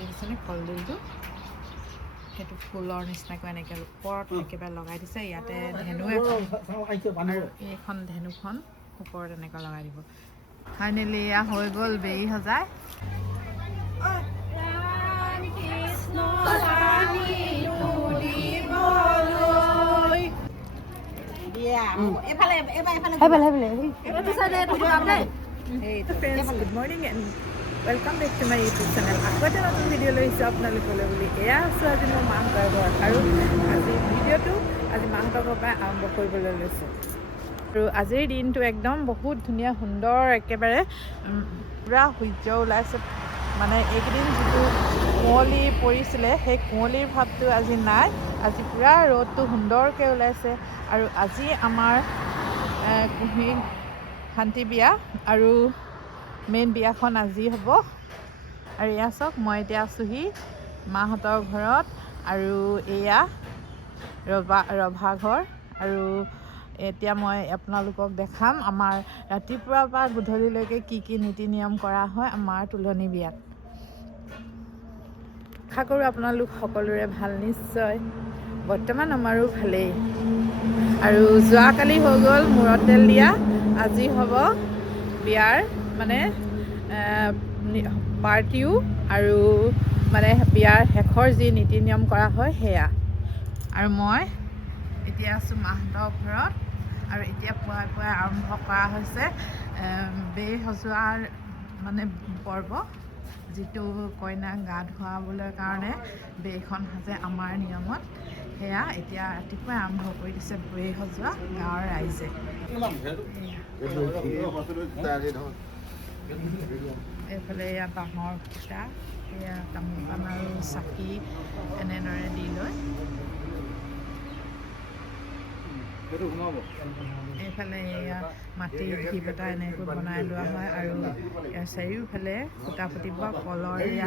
দেখিছেনে কলডিলটো সেইটো ফুলৰ নিচিনাকৈ এনেকৈ ওপৰত একেবাৰে লগাই দিছে ইয়াতে ধেনু এখন আৰু এইখন ধেনুখন ওপৰত এনেকৈ লগাই দিব ফাইনেলি এয়া হৈ গ'ল বেৰি সজাই good morning and welcome back to my YouTube channel আকৌ এটা নতুন ভিডিঅ' লৈ আহিছোঁ আপোনালোকলৈ বুলি এয়া আছোঁ আজি মোৰ মাহঁতৰ ঘৰত আৰু আজি ভিডিঅ'টো আজি মাহঁতৰ ঘৰৰ পৰাই আৰম্ভ কৰিবলৈ লৈছোঁ আৰু আজিৰ দিনটো একদম বহুত ধুনীয়া সুন্দৰ একেবাৰে পূৰা সূৰ্য ওলাইছে মানে এইকেইদিন যিটো কুঁৱলী পৰিছিলে সেই কুঁৱলীৰ ভাৱটো আজি নাই আজি পূৰা ৰ'দটো সুন্দৰকৈ ওলাইছে আৰু আজি আমাৰ কুঁহি শান্তি বিয়া আৰু মেইন বিয়াখন আজি হ'ব আৰু এয়া চাওক মই এতিয়া আছোঁহি মাহঁতৰ ঘৰত আৰু এয়া ৰভা ঘৰ আৰু এতিয়া মই আপোনালোকক দেখাম আমাৰ ৰাতিপুৱাৰ পৰা গধূলিলৈকে কি নীতি নিয়ম কৰা হয় আমাৰ তুলনি বিয়াত আশা কৰোঁ আপোনালোক সকলোৰে ভাল নিশ্চয় বৰ্তমান আমাৰো ভালেই আৰু যোৱাকালি হৈ গ'ল মূৰত তেল দিয়া আজি হ'ব বিয়াৰ মানে পাৰ্টিও আৰু মানে বিয়াৰ শেষৰ যি নীতি নিয়ম কৰা হয় সেয়া আৰু মই এতিয়া আছোঁ মাহঁতৰ ঘৰত আৰু এতিয়া পুৱাই পুৱাই আৰম্ভ কৰা হৈছে বেই সজোৱাৰ মানে পৰ্ব যিটো কইনাক গা ধুৱাবলৈ কাৰণে বেইখন সাজে আমাৰ নিয়মত সেয়া এতিয়া ৰাতিপুৱাই আৰম্ভ কৰি দিছে বেই সজোৱা গাঁৱৰ ৰাইজে এইফালে এয়া বাঁহৰ খুটা এয়া তামোল পাণ আৰু চাকি এনেদৰে দি লৈ এইফালে এয়া মাটিৰ ঢিপ এটা এনেকৈ বনাই লোৱা হয় আৰু ইয়াৰ চাৰিওফালে খুটা পুতিব কলৰ এয়া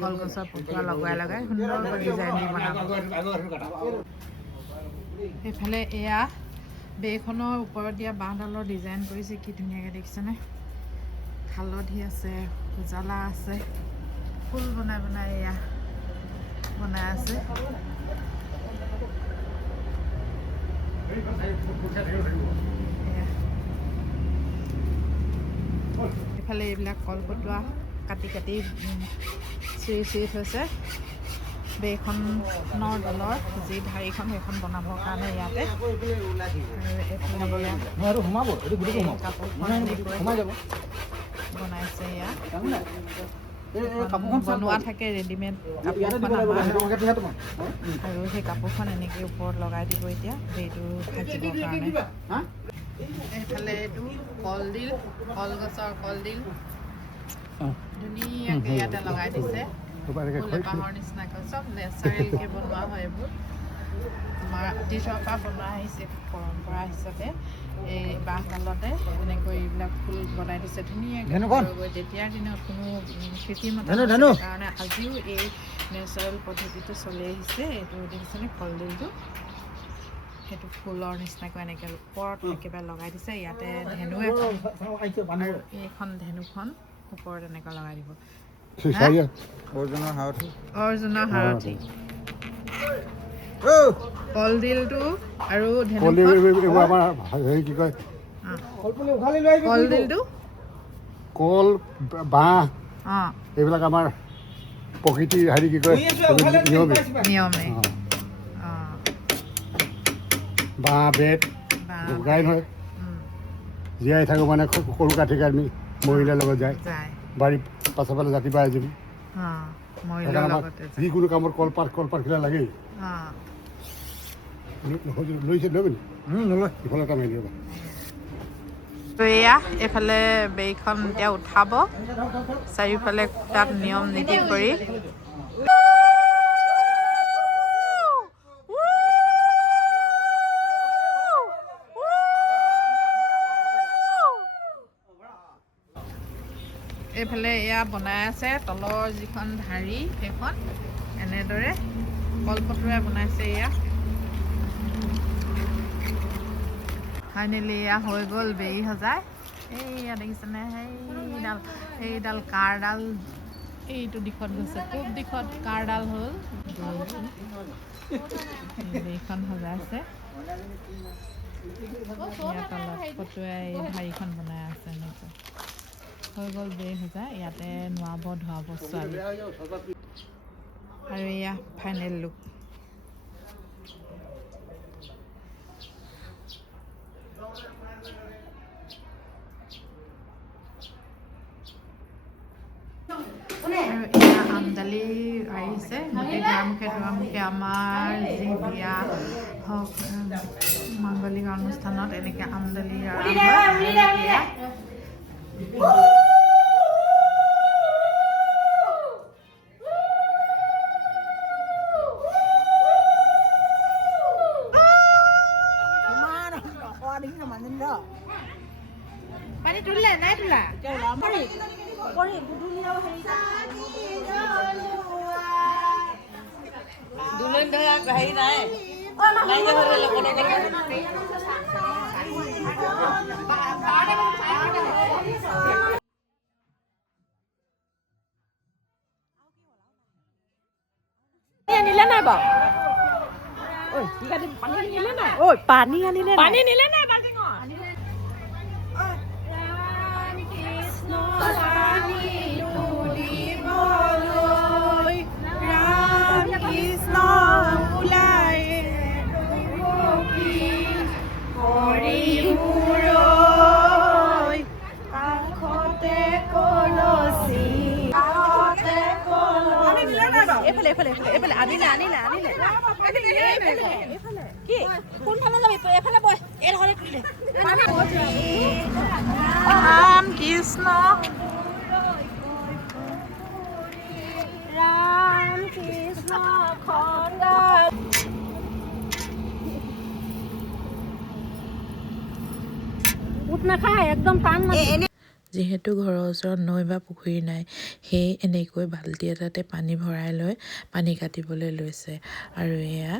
কলগছৰ পটুৱা লগাই সুন্দৰকৈ ডিজাইন দি বনাব এইফালে এয়া বেইখনৰ ওপৰত দিয়া বাঁহডালৰ ডিজাইন কৰিছে কি ধুনীয়াকৈ দেখিছেনে হালধি আছে উজালা আছে ফুল বনাই এয়া বনাই আছে এইফালে এইবিলাক কলপটুৱা কাটি চিৰি থৈছে বেইখনৰ দলৰ যি ঢাৰিখন সেইখন বনাবৰ কাৰণে ইয়াতে আৰু বনাইছে ইয়াত বনোৱা থাকে ৰেডিমেড কাপোৰখন আৰু সেই কাপোৰখন এনেকৈ ওপৰত লগাই দিব এতিয়া সেইটো সাজিবৰ কাৰণে এইফালে এইটো কলগছৰ কলডিল ধুনীয়াকৈ ইয়াতে লগাই দিছে বাঁহৰ নিচিনাকৈ চব নেচাৰেলকৈ বনোৱা হয় এইবোৰ আমাৰ অতীতৰ পৰা বনোৱা আহিছে পৰম্পৰা হিচাপে এই বাঁহডালতে এনেকৈ এইবিলাক ফুল বনাই দিছে ধুনীয়াকৈ তেতিয়াৰ দিনত কোনো কৃত্ৰিমতা কাৰণে আজিও এই নেচাৰেল পদ্ধতিটো চলি আহিছে এইটো দেখিছেনে কলডিলটো সেইটো ফুলৰ নিচিনাকৈ এনেকৈ ওপৰত একেবাৰে লগাই দিছে ইয়াতে ধেনু এখন আৰু এইখন ধেনুখন ওপৰত এনেকৈ লগাই দিব অৰ্জুনৰ হাৰথি কলডিলটো আৰু কলডিলটো কল বাঁহ এইবিলাক আমাৰ প্ৰকৃতিৰ হেৰি কি কয় নিয়মে বাঁহ বেত গাই নহয় জীয়াই থাকোঁ মানে সৰু কাঠিকে আমি মহিলাৰ লগত যায় বাৰীৰ পাছফালে জাতি পাই যাবি যিকোনো কামত কলপাত লাগেই লৈছে লৈ পিনি নলয় ইফালে এটা মাৰি দিব এয়া এইফালে বেইখন এতিয়া উঠাব চাৰিওফালে তাত নিয়ম নীতি কৰি এইফালে এয়া বনাই আছে তলৰ যিখন ঢাৰি সেইখন এনেদৰে কলপটুৱাই বনাইছে এয়া ফাইনেলি এয়া হৈ গ'ল বেৰি সজাই এইয়া দেখিছেনে সেইডাল কাৰডাল এইটো দিশত গৈছে পূব দিশত কাৰডাল হ'ল এইখন সজাইছে ইয়াৰ তলত ফটোৱাই ঢাৰিখন বনাই আছে এনেকৈ হৈ গ'ল বেই সজাই ইয়াতে নোৱাব ধোৱাব ছোৱালী আৰু এয়া ফাইনেল লুক আমদালি আহিছে গোটেই দুৱাৰমুখে আমাৰ যি বিয়া হওক মাংগলিক অনুষ্ঠানত এনেকৈ আমদালি পানী তুলিলে নাই তোলা হেৰি নাই নিলে নাই বাৰু পানী আনিলে পানী নিলে নাই কৃষ্ণ ৰাম কৃষ্ণ খণ্ডা নাখায় একদম টান যিহেতু ঘৰৰ ওচৰত নৈ বা পুখুৰী নাই সেয়ে এনেকৈ বাল্টি এটাতে পানী ভৰাই লৈ পানী কাটিবলৈ লৈছে আৰু এয়া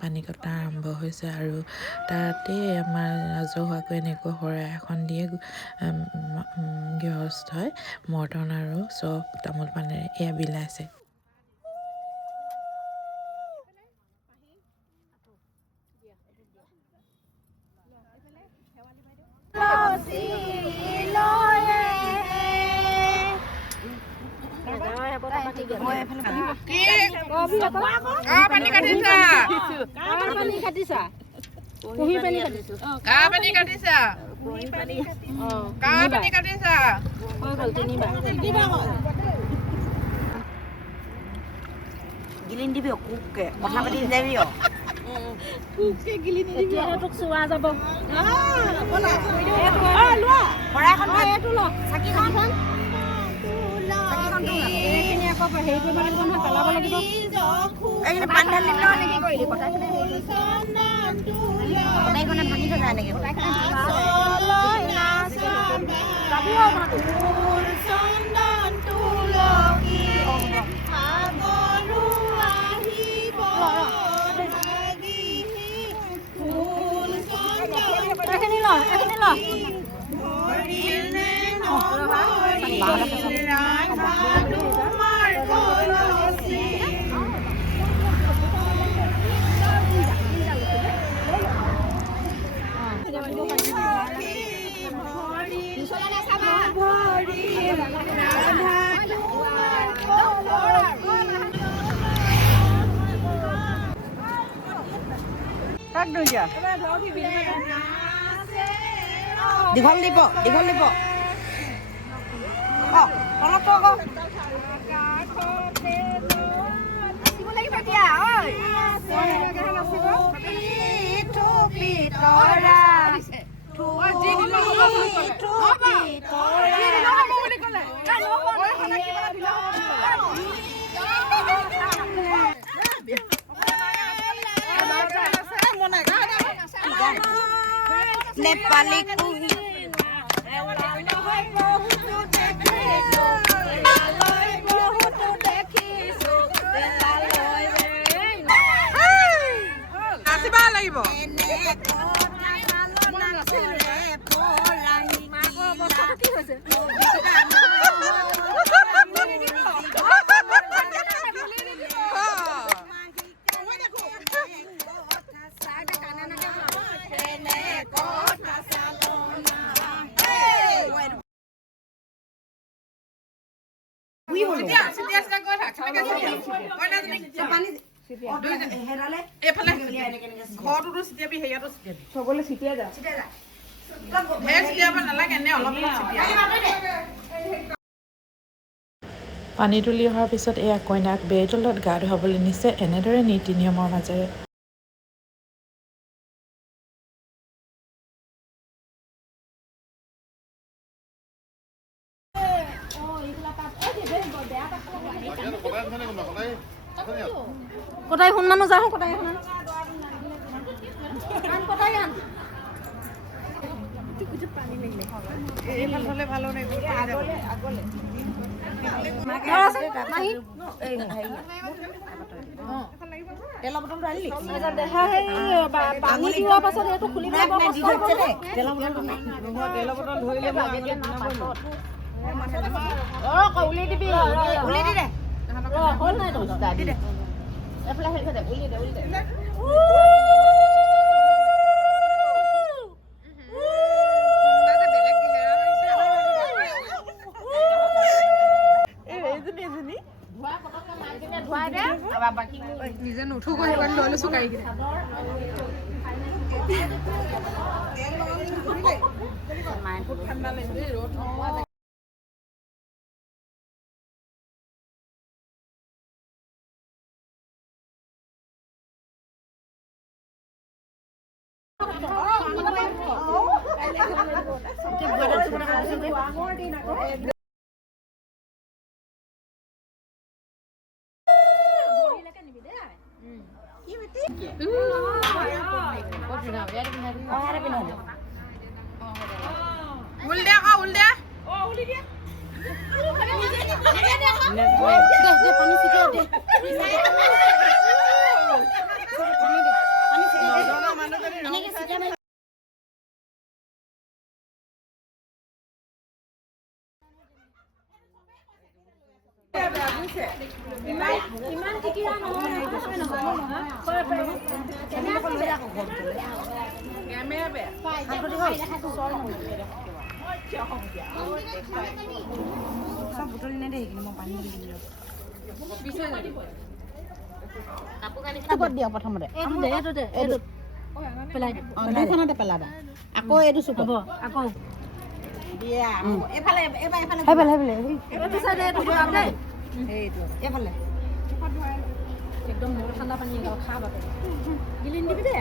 পানী কটা আৰম্ভ হৈছে আৰু তাতে আমাৰ ৰাজহুৱাকৈ এনেকৈ শৰাই এখন দিয়ে গৃহস্থই মৰ্টন আৰু চব তামোল পানেৰে এয়া বিলাইছে পানী কাটিছা গিলিন দিবি কুককে কথা পাতি যাবি তোক চোৱা যাব ভাঙি থৈ যায় নেকি দীঘল দিব অলপ নেপালী নাচিব লাগিব শুই হ'ল চিটিয়া গৈ থাক পানী হেৰালে এইফালে ঘৰটোতো চিটিয়াবি হেৰিয়াতো চিটিয়াবি চবলে চিটিয়াই যা হে চিটিয়াব নালাগে এনে অলপ চিটিয়াই পানী তুলি অহাৰ পিছত এয়া কইনাক বেই তলত গা ধুৱাবলৈ নিছে এনেদৰে নীতি নিয়মৰ মাজেৰে কটাই শুন মানুহ যাওঁ কটাই শুন তেলৰ বটলটো আনিলি পানী দিয়াৰ পাছত এইটো খুলি তেলৰ বটলটো নাই তেলৰ বটল ধৰিলে উলি দিবি উলি দি দে হ'ল নাই দি দে এফালে হেৰি দে উলি দে নিজে নুঠো গৈ লৈ লৈছো গাড়ী ঠাণ্ডা লাগিছে ৰ'দ উল দে আকৌ উল দে উলি দে পানী ছিটিয়াই দে ইমান টিকিৰা চব বুটলি নাই দে সেইখিনি মই পানী দি দিলোঁ কাপোৰ দিয়া প্ৰথমতে পেলাই দুখনতে পেলাবা আকৌ এইটো চুপ হ'ব আকৌ দিয়া এইফালে এইফালে একদম ঠাণ্ডা পানী খা বাটে গিলিন দিবি দে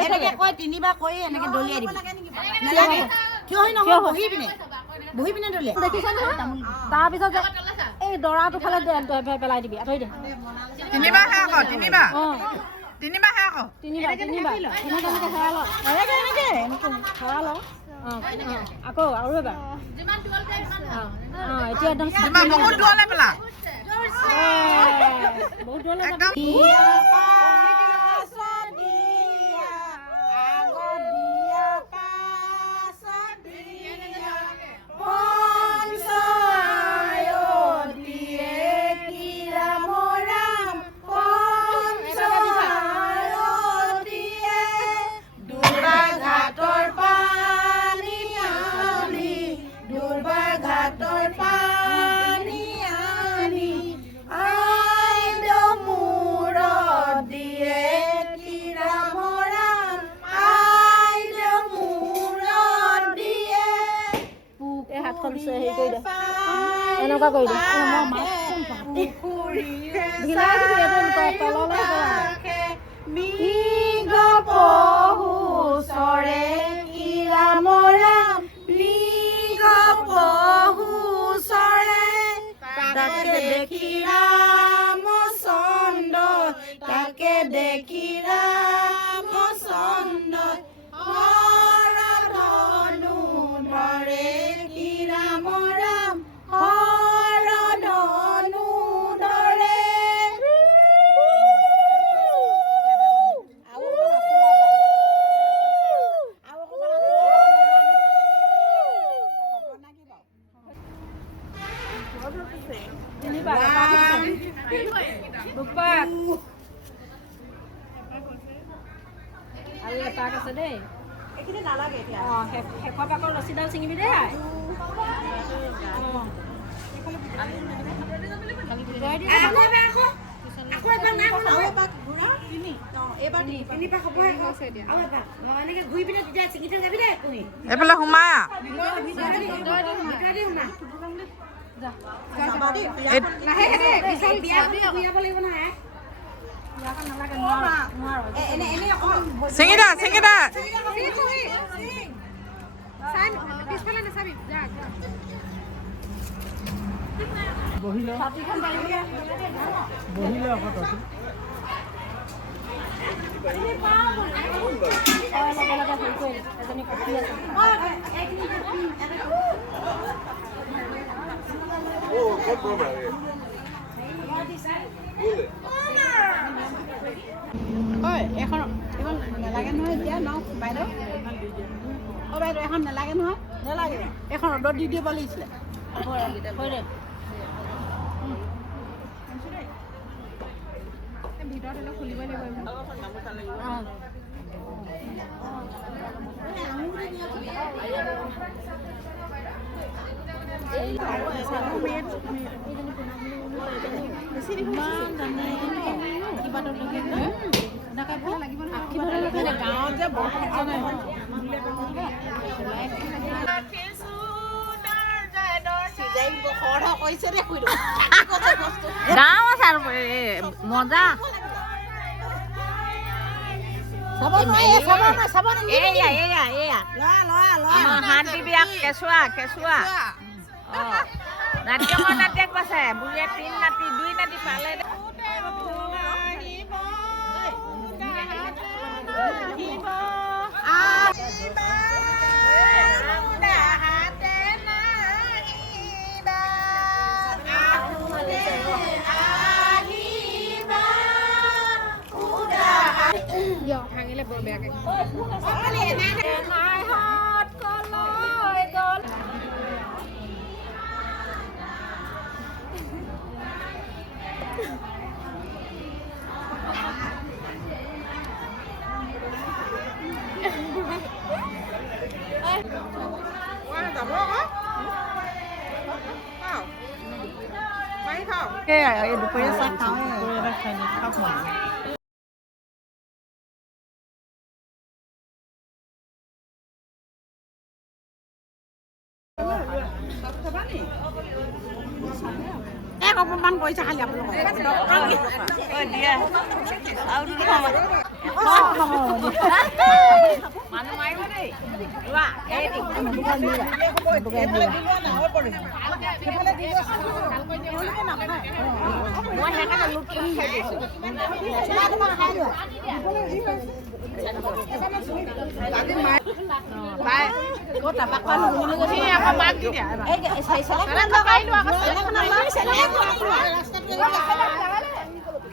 এনেকে কয় তিনিবাৰ কৈ এনেকে দলিয়াই দিবি নালাগে কিয় হয় নহয় বহি পিনে দলিয়াই দেখিছ তাৰপিছত এই দৰাটো ফালে পেলাই দিবি আঁতৰি দে তিনিবাৰ হে আকৌ তিনিবাৰ হে আকৌ তিনিবাৰ এনেকে হেৰা ল আকৌ আৰু এবাৰ এতিয়া একদম বহুত দূৰলৈ পেলা বহুত দূৰলৈ এনেকুৱা কৰি দে দেখি ৰাম চন্দ্ৰ তাকে দেখি ৰাম চন্দ্ৰ ধনু ধৰে কি ৰাম ৰাম ধনু ধৰে আৰু এপাক আছে দেই এইখিনি নালাগে এতিয়া অঁ শেষৰ পাকৰ ৰছীডাল ছিঙিবি দেই এইফালে সোমাই চিঙিদা চিঙিদা এখন নালাগে নহয় এতিয়া ন বাইদেউ বাইদেউ এখন নালাগে নহয় নালাগে এখন ৰ'দত দি দিব লাগিছিলে ভিতৰত অলপ খুলিবই লাগিব গাঁৱত যে মজা কেঁচুৱা কেঁচুৱা নাট্যকৰ নাট্যক পাইছে বুঢ়ীয়ে 3 নাতি 2 নাতি পালে ভাঙিলে বৰ বেয়াকে দুপৰীয়া চাহ খাওঁ অকণমান পইচা খালি আপোনালোকক মানুহ মাৰিব দেই মই সেইকাৰণে লোট কৰি খাই দিছোঁ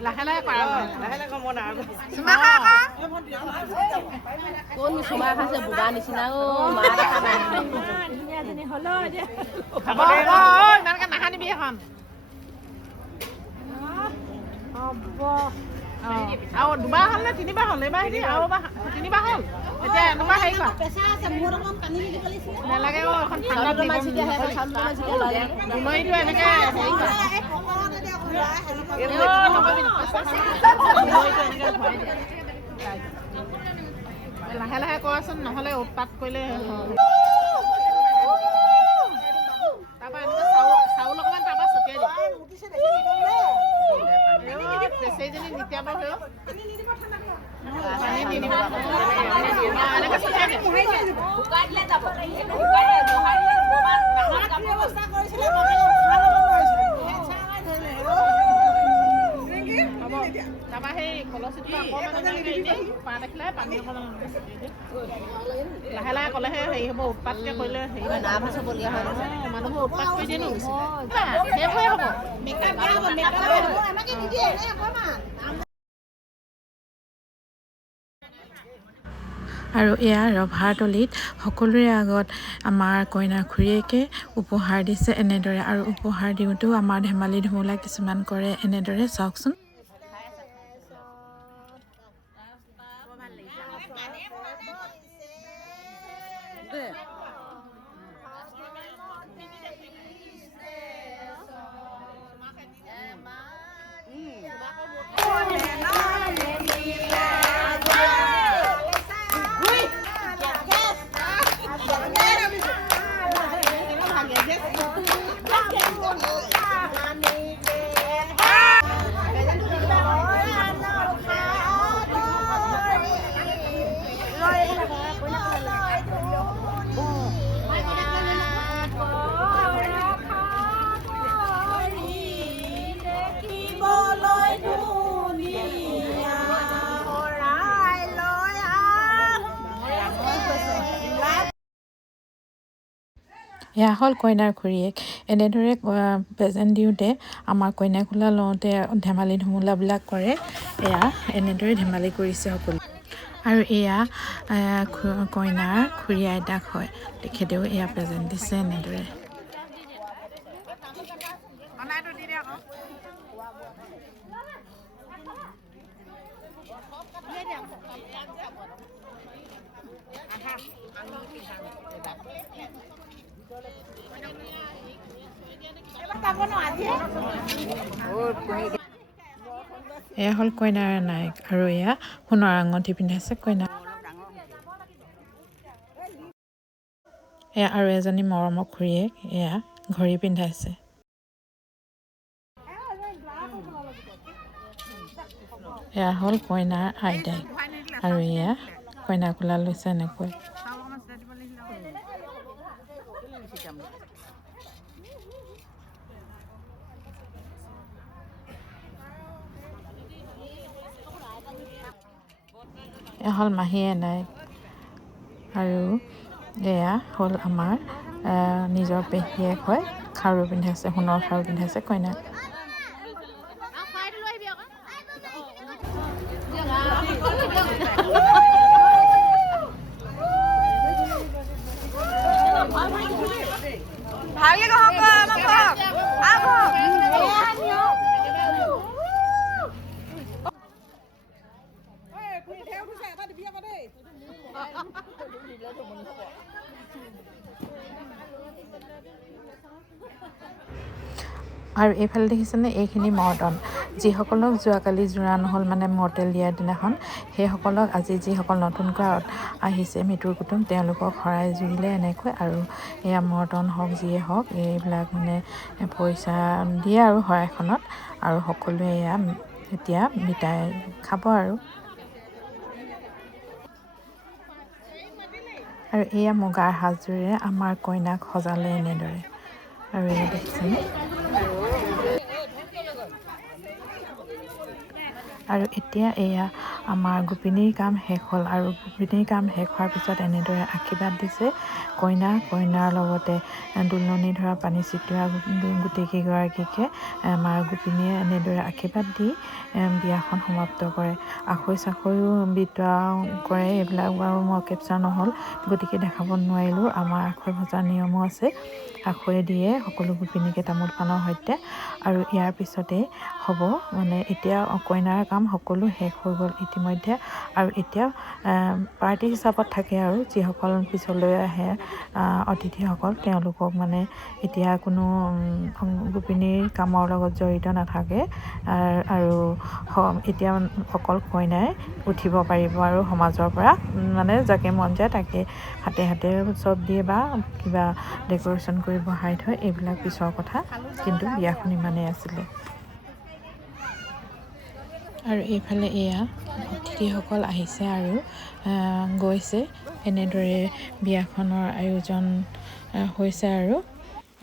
লাহে লাহে পাৰ কোন চুমা খাইছে বুঢ়া নিচিনা ইমানকে নাহানিবি এখন আৰু 2বাৰ হ'ল নে 3বাৰ হ'ল এইবাৰ আৰু 3বাৰ হ'ল এতিয়া এনেকুৱা হেৰি কৰা নালাগে এখন ঠাণ্ডা দুমৰিটো এনেকে হেৰি কৰা লাহে লাহে কৰাচোন নহ'লে উৎপাত কৰিলে তাৰপৰা এনেকৈ চাউল অকণমান তাৰপৰা ছটিয়াই দিম বেচেৰীজনী নিতিয়াব হৈ এনেকৈ ছটিয়াই দিম তাৰপৰা সেই কলচীটো অকণমান পাত দেখিলে পানী অকণমান লাহে লাহে ক'লেহে হেৰি হ'ব উৎপাতকৈ কৰিলে হেৰি নাৰ্ভাছ হ'বলগীয়া হয় মানুহবোৰ উৎপাত কৰি দিয়ে সেইবোৰে হ'ব আৰু এয়া ৰভাতলিত সকলোৰে আগত আমাৰ কইনা খুৰীয়েকে উপহাৰ দিছে এনেদৰে আৰু উপহাৰ দিওঁতেও আমাৰ ধেমালি ধুমুলা কিছুমান কৰে এনেদৰে চাওকচোন এয়া হ'ল কইনাৰ খুৰীয়েক। এনেদৰে প্ৰেজেণ্ট দিওঁতে আমাৰ কইনা কোলা লওঁতে ধেমালি ধুমুলাবিলাক কৰে। এয়া এনেদৰে ধেমালি কৰিছে সকলো। আৰু এয়া কইনাৰ খুৰী আইতাক হয়, তেখেতেও এয়া প্ৰেজেণ্ট দিছে এনেদৰে। এয়া হ'ল কইনাৰ নায়ক আৰু এয়া সোণৰ আঙঠি পিন্ধাইছে কইনা। এয়া আৰু এজনী মৰমৰ খুৰীয়েক, এয়া ঘড়ী পিন্ধাইছে। এয়া হ'ল কইনাৰ আইতাক আৰু এয়া কইনা কোলা লৈছে এনেকৈ। এয়া হ'ল মাহী আইতাক আৰু এয়া হ'ল আমাৰ নিজৰ পেহীয়েক হয়, খাৰু পিন্ধাইছে, সোণৰ খাৰু পিন্ধাইছে কইনাক। আৰু এইফালে দেখিছেনে, এইখিনি মৰ্টন, যিসকলক যোৱাকালি জোৰা নহ'ল মানে মৰ্টেল দিয়াৰ দিনাখন, সেইসকলক আজি যিসকল নতুনকৈ আহিছে মৃত্যুৰ কুটুম, তেওঁলোকক শৰাই জুৰিলে এনেকৈ। আৰু এয়া মৰ্টন হওক যিয়ে হওক, এইবিলাক মানে পইচা দিয়ে আৰু শৰাইখনত, আৰু সকলোৱে এয়া এতিয়া বিতাই খাব আৰু এয়া মুগাৰ সাজযোৰে আমাৰ কইনাক সজালে এনেদৰে। আৰু এয়া দেখিছেনে। আৰু এতিয়া এয়া আমাৰ গোপিনীৰ কাম শেষ হ'ল, আৰু গোপিনীৰ কাম শেষ হোৱাৰ পিছত এনেদৰে আশীৰ্বাদ দিছে কইনাৰ লগতে দুলনি ধৰা পানী ছিটিওৱা গোটেইকেইগৰাকীকে আমাৰ গোপিনীয়ে এনেদৰে আশীৰ্বাদ দি বিয়াখন সমাপ্ত কৰে। আখৈ চাখৈও বিতৰা কৰে, এইবিলাক বাৰু মই কেপচাৰ নহ'ল গতিকে দেখাব নোৱাৰিলোঁ। আমাৰ আখৈ ভজাৰ নিয়মো আছে, আখৈ দিয়ে সকলো গোপিনীকে তামোল পাণৰ সৈতে। আৰু ইয়াৰ পিছতেই হ'ব মানে এতিয়া কইনাৰ কাম সকলো শেষ হৈ গ'ল ইতিমধ্যে। আৰু এতিয়া পাৰ্টি হিচাপত থাকে আৰু যিসকল পিছলৈ আহে অতিথিসকল, তেওঁলোকক মানে এতিয়া কোনো গোপিনীৰ কামৰ লগত জড়িত নাথাকে, আৰু এতিয়া অকল কইনাই উঠিব পাৰিব আৰু সমাজৰ পৰা মানে যাকে মন যায় তাকে হাতে হাতে চব দিয়ে বা কিবা ডেক'ৰেশ্যন কৰি বহাই থয়, এইবিলাক পিছৰ কথা, কিন্তু বিয়াখন ইমানেই আছিলে। আৰু এইফালে এয়া অতিথিসকল আহিছে আৰু গৈছে, এনেদৰে বিয়াখনৰ আয়োজন হৈছে।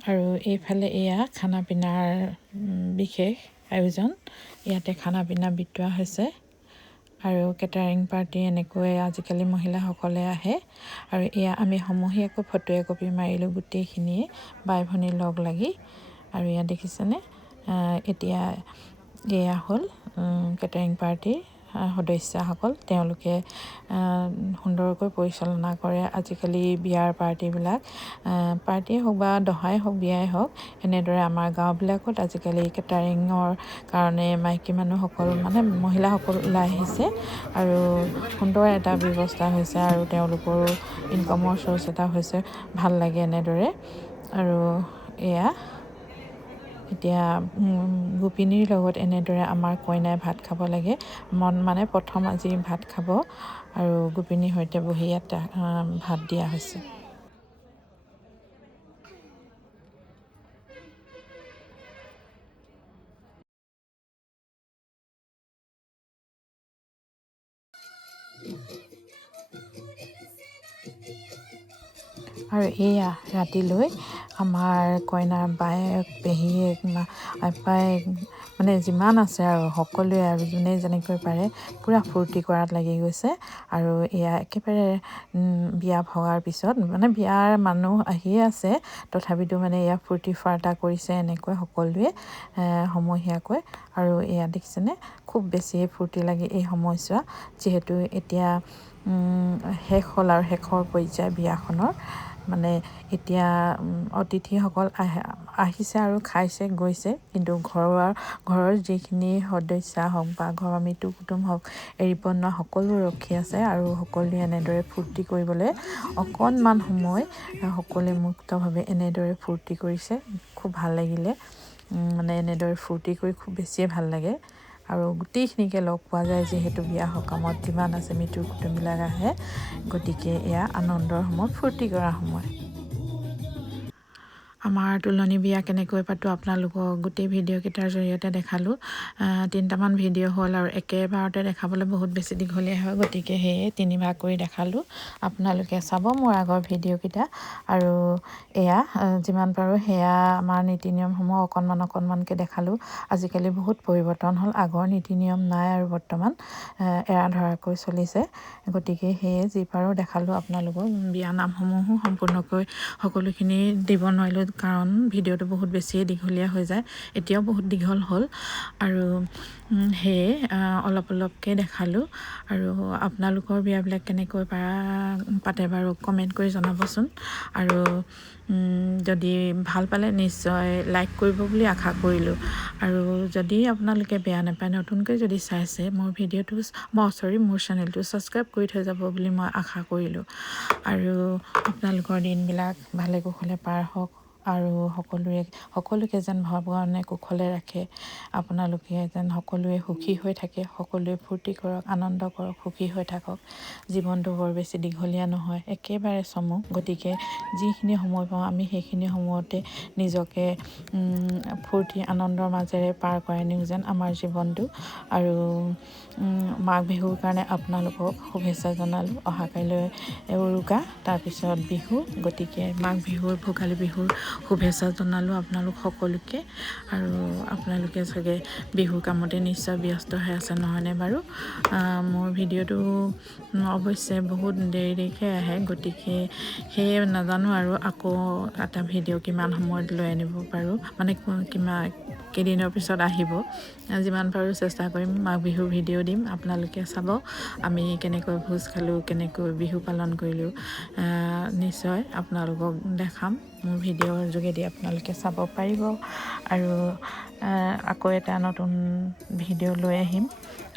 আৰু এইফালে এয়া খানা পিনাৰ বিশেষ আয়োজন, ইয়াতে খানা পিনা বিতৰা হৈছে। আৰু কেটাৰিং পাৰ্টি এনেকৈ আজিকালি মহিলাসকলে আহে। আৰু এয়া আমি সমূহীয়াকৈ ফটো একপি মাৰিলোঁ গোটেইখিনিয়ে বাই ভনী লগ লাগি। আৰু ইয়াত দেখিছেনে, এতিয়া এয়া হ'ল কেটাৰিং পাৰ্টিৰ সদস্যাসকল, তেওঁলোকে সুন্দৰকৈ পৰিচালনা কৰে আজিকালি বিয়াৰ পাৰ্টিয়ে হওক বা দহাই হওক বিয়াই হওক, এনেদৰে আমাৰ গাঁওবিলাকত আজিকালি কেটাৰিঙৰ কাৰণে মাইকী মানুহসকল মানে মহিলাসকল ওলাই আহিছে, আৰু সুন্দৰ এটা ব্যৱস্থা হৈছে, আৰু তেওঁলোকৰো ইনকামৰ চ'ৰ্চ এটা হৈছে, ভাল লাগে এনেদৰে। আৰু এয়া এতিয়া গোপিনীৰ লগত এনেদৰে আমাৰ কইনাই ভাত খাব লাগে, মানে প্ৰথম আজি ভাত খাব, আৰু গোপিনীৰ সৈতে বহি ইয়াত ভাত দিয়া হৈছে। আৰু এয়া ৰাতিলৈ আমাৰ কইনাৰ বায়েক পেহীয়েক আপায়েক মানে যিমান আছে আৰু সকলোৱে আৰু যোনে যেনেকৈ পাৰে পূৰা ফূৰ্তি কৰাত লাগি গৈছে আৰু এয়া একেবাৰে বিয়া ভগাৰ পিছত মানে বিয়াৰ মানুহ আহিয়ে আছে তথাপিতো মানে এয়া ফূৰ্তি ফাৰ্তা কৰিছে এনেকৈ সকলোৱে সমূহীয়াকৈ আৰু এয়া দেখিছেনে খুব বেছিয়ে ফূৰ্তি লাগে এই সময়ছোৱা যিহেতু এতিয়া শেষ হ'ল আৰু শেষৰ পৰ্যায় বিয়াখনৰ মানে এতিয়া অতিথিসকল আহিছে আৰু খাইছে গৈছে কিন্তু ঘৰৰ যিখিনি সদস্য হওক বা ঘৰৰ মিতিৰ কুটুম হওক এৰিব নোৱাৰা সকলো ৰখি আছে আৰু সকলোৱে এনেদৰে ফূৰ্তি কৰিবলৈ অকণমান সময় সকলোৱে মুক্তভাৱে এনেদৰে ফূৰ্তি কৰিছে খুব ভাল লাগিলে মানে এনেদৰে ফূৰ্তি কৰি খুব বেছিয়ে ভাল লাগে আৰু গোটেইখিনিকে লগ পোৱা যায় যিহেতু বিয়া সকামত যিমান আছে মিতিৰ কুটুমবিলাক আহে গতিকে এয়া আনন্দৰ সময় ফূৰ্তি কৰা সময় আমাৰ তুলনি বিয়া কেনেকৈ পাতোঁ আপোনালোকক গোটেই ভিডিঅ'কেইটাৰ জৰিয়তে দেখালোঁ 3টামান ভিডিঅ' হ'ল আৰু একেবাৰতে দেখাবলৈ বহুত বেছি দীঘলীয়া হয় গতিকে সেয়ে 3 ভাগ কৰি দেখালোঁ আপোনালোকে চাব মোৰ আগৰ ভিডিঅ'কেইটা আৰু এয়া যিমান পাৰোঁ সেয়া আমাৰ নীতি নিয়মসমূহ অকণমানকৈ দেখালোঁ আজিকালি বহুত পৰিৱৰ্তন হ'ল আগৰ নীতি নিয়ম নাই আৰু বৰ্তমান এৰা ধৰাকৈ চলিছে গতিকে সেয়ে যি পাৰোঁ দেখালোঁ আপোনালোকক বিয়া নামসমূহো সম্পূৰ্ণকৈ সকলোখিনি দিব নোৱাৰিলোঁ কাৰণ ভিডিঅ'টো বহুত বেছিয়ে দীঘলীয়া হৈ যায় এতিয়াও বহুত দীঘল হ'ল আৰু সেয়ে অলপকৈ দেখালোঁ আৰু আপোনালোকৰ বিয়াবিলাক কেনেকৈ পাতে বাৰু কমেণ্ট কৰি জনাবচোন আৰু যদি ভাল পালে নিশ্চয় লাইক কৰিব বুলি আশা কৰিলোঁ আৰু যদি আপোনালোকে বেয়া নাপায় নতুনকৈ যদি চাইছে মোৰ ভিডিঅ'টো মোৰ চেনেলটো ছাবস্ক্ৰাইব কৰি থৈ যাব বুলি মই আশা কৰিলোঁ আৰু আপোনালোকৰ দিনবিলাক ভালে কুশলে পাৰ হওক আৰু সকলোকে যেন ভগৱানে কুশলে ৰাখে আপোনালোকে যেন সকলোৱে সুখী হৈ থাকে সকলোৱে ফূৰ্তি কৰক আনন্দ কৰক সুখী হৈ থাকক জীৱনটো বৰ বেছি দীঘলীয়া নহয় একেবাৰে চমু গতিকে যিখিনি সময় পাওঁ আমি সেইখিনি সময়তে নিজকে ফূৰ্তি আনন্দৰ মাজেৰে পাৰ কৰাই নিওঁ যেন আমাৰ জীৱনটো আৰু মাঘ বিহুৰ কাৰণে আপোনালোকক শুভেচ্ছা জনালোঁ অহাকাইলৈ উৰুকা তাৰপিছত বিহু গতিকে মাঘ বিহুৰ ভোগালী বিহুৰ শুভেচ্ছা জনালোঁ আপোনালোক সকলোকে আৰু আপোনালোকে চাগে বিহুৰ কামতে নিশ্চয় ব্যস্ত হৈ আছে নহয়নে বাৰু মোৰ ভিডিঅ'টো অৱশ্যে বহুত দেৰিকৈ আহে গতিকে সেয়ে নাজানো আৰু আকৌ এটা ভিডিঅ' কিমান সময়ত লৈ আনিব পাৰোঁ মানে কেইদিনৰ পিছত আহিব যিমান পাৰোঁ চেষ্টা কৰিম মাঘ বিহুৰ ভিডিঅ' দিম আপোনালোকে চাব আমি কেনেকৈ ভোজ খালোঁ কেনেকৈ বিহু পালন কৰিলোঁ নিশ্চয় আপোনালোকক দেখাম মোৰ ভিডিঅ'ৰ যোগেদি আপোনালোকে চাব পাৰিব আৰু আকৌ এটা নতুন ভিডিঅ' লৈ আহিম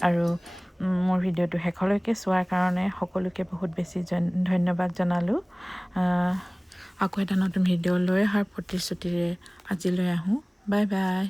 আৰু মোৰ ভিডিঅ'টো শেষলৈকে চোৱাৰ কাৰণে সকলোকে বহুত বেছি ধন্যবাদ জনালোঁ আকৌ এটা নতুন ভিডিঅ' লৈ অহাৰ প্ৰতিশ্ৰুতিৰে আজিলৈ আহোঁ বাই বাই